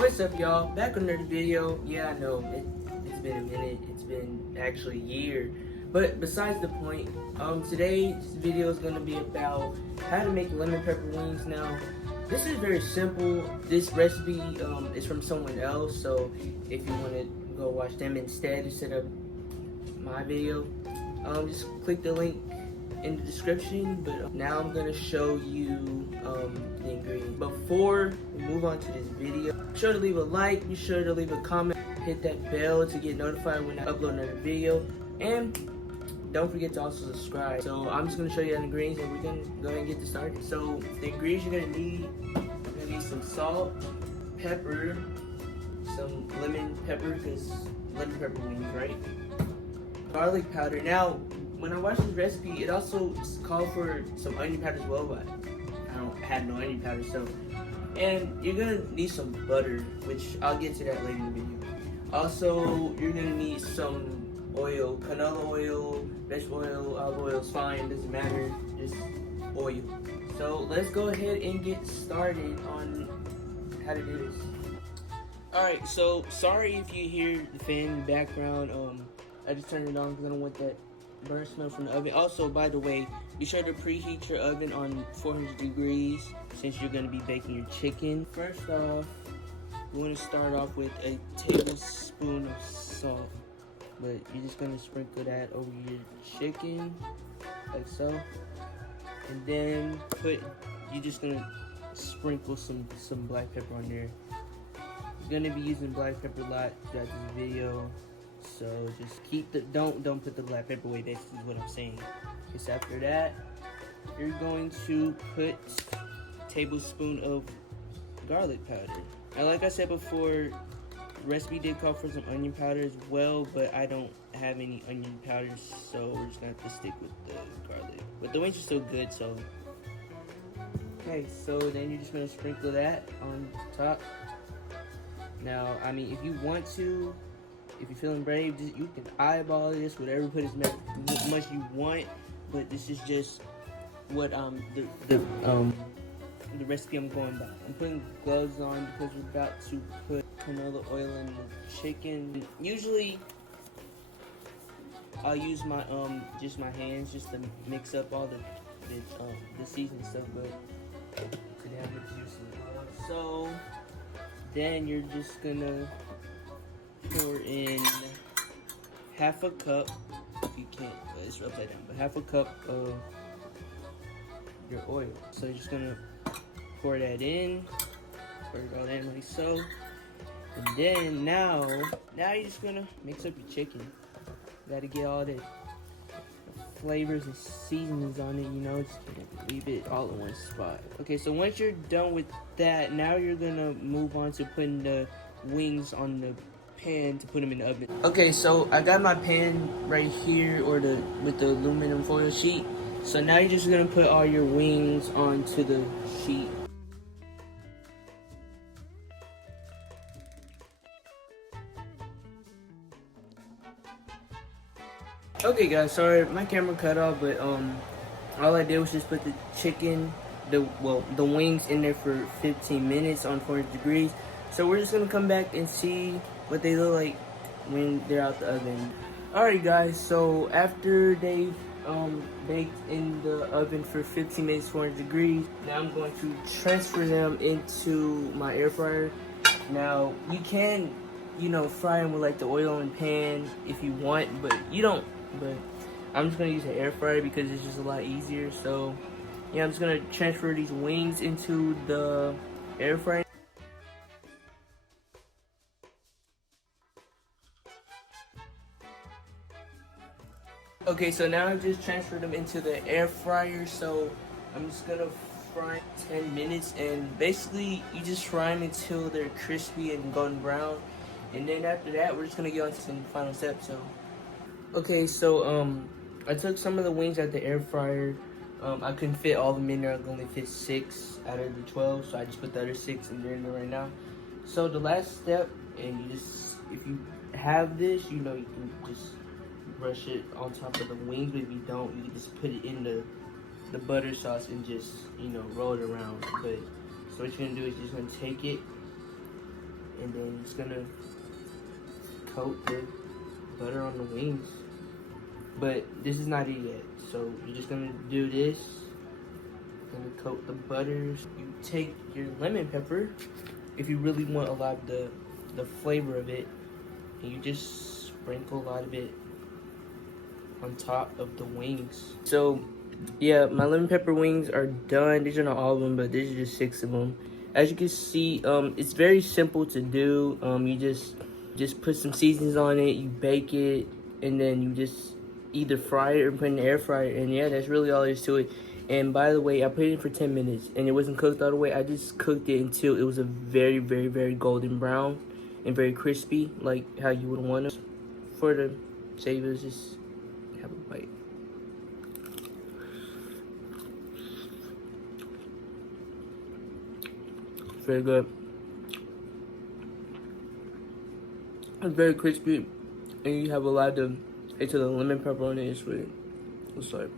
What's up, y'all? Back on another video. Yeah, I know it's been a minute. It's been actually a year. But besides the point, today's video is gonna be about how to make lemon pepper wings. Now, this is very simple. This recipe is from someone else, so if you want to go watch them instead of my video, just click the link in the description. But now I'm gonna show you the ingredients. Before we move on to this video, be sure to leave a like, be sure to leave a comment, hit that bell to get notified when I upload another video, and don't forget to also subscribe. So I'm just gonna show you the ingredients and we're gonna go ahead and get this started. So the ingredients you're gonna need some salt, pepper, some lemon pepper, because lemon pepper wings, right? Garlic powder. Now, when I watched this recipe, it also called for some onion powder as well, but I don't have no onion powder, so. And you're gonna need some butter, which I'll get to that later in the video. Also, you're gonna need some oil, canola oil, vegetable oil, olive oil is fine, doesn't matter, just oil. So let's go ahead and get started on how to do this. Alright, so sorry if you hear the fan in the background. I just turned it on because I don't want that burnt smell from the oven. Also, by the way, be sure to preheat your oven on 400 degrees since you're going to be baking your chicken. First off, we want to start off with a tablespoon of salt. But you're just going to sprinkle that over your chicken, like so. And then you're just going to sprinkle some black pepper on there. You're going to be using black pepper a lot throughout this video. So just keep don't put the black pepper away, basically is what I'm saying. Just after that, you're going to put a tablespoon of garlic powder. And like I said before, the recipe did call for some onion powder as well, but I don't have any onion powder, so we're just gonna have to stick with the garlic. But the wings are still good, so. Okay, so then you're just gonna sprinkle that on top. Now, I mean, if you want to, if you're feeling brave, you can eyeball this, whatever, put as much you want, but this is just what the recipe I'm going by. I'm putting gloves on because we're about to put canola oil in the chicken. Usually, I'll use my just my hands just to mix up all the seasoning stuff. But today I'm gonna use some oil. So then you're just gonna pour in half a cup. If you can't, it's upside down. But half a cup of your oil. So you're just gonna pour that in, pour it all in like so. And then now you're just gonna mix up your chicken. You gotta get all the flavors and seasonings on it, you know, just can't leave it all in one spot. Okay, so once you're done with that, now you're gonna move on to putting the wings on the pan to put them in the oven. Okay, so I got my pan right here, with the aluminum foil sheet. So now you're just gonna put all your wings onto the sheet. Okay guys, sorry my camera cut off, but all I did was just put the chicken, the wings in there for 15 minutes on 400 degrees. So we're just gonna come back and see what they look like when they're out the oven. Alright guys, so after they've baked in the oven for 15 minutes, 400 degrees, now I'm going to transfer them into my air fryer. Now you can, you know, fry them with like the oil in the pan if you want, but you don't. But I'm just gonna use an air fryer because it's just a lot easier. So yeah, I'm just gonna transfer these wings into the air fryer. Okay, so now I just transferred them into the air fryer. So I'm just gonna fry 10 minutes, and basically you just fry them until they're crispy and golden brown. And then after that, we're just gonna get on to some final steps. So okay, so I took some of the wings out the air fryer. I couldn't fit all of them in there. I could only fit 6 out of the 12, so I just put the other 6 in there right now. So the last step, and you just, if you have this, you know, you can just brush it on top of the wings. But if you don't, you can just put it in the butter sauce and just, you know, roll it around. But so what you're gonna do is you're just gonna take it and then it's gonna coat the butter on the wings. But this is not it yet, so you're just gonna do this. Gonna coat the butters. You take your lemon pepper, if you really want a lot of the flavor of it, and you just sprinkle a lot of it on top of the wings. So yeah, my lemon pepper wings are done. These are not all of them, but these are just 6 of them. As you can see, it's very simple to do. You just put some seasonings on it, you bake it, and then you just either fry it or put it in the air fryer. And yeah, that's really all there is to it. And by the way, I put it in for 10 minutes, and it wasn't cooked all the way. I just cooked it until it was a very, very, very golden brown and very crispy, like how you would want it. For the savers, just have a bite. Very good. It's very crispy, and you have a lot of taste of the lemon pepper on it. It's really, it's like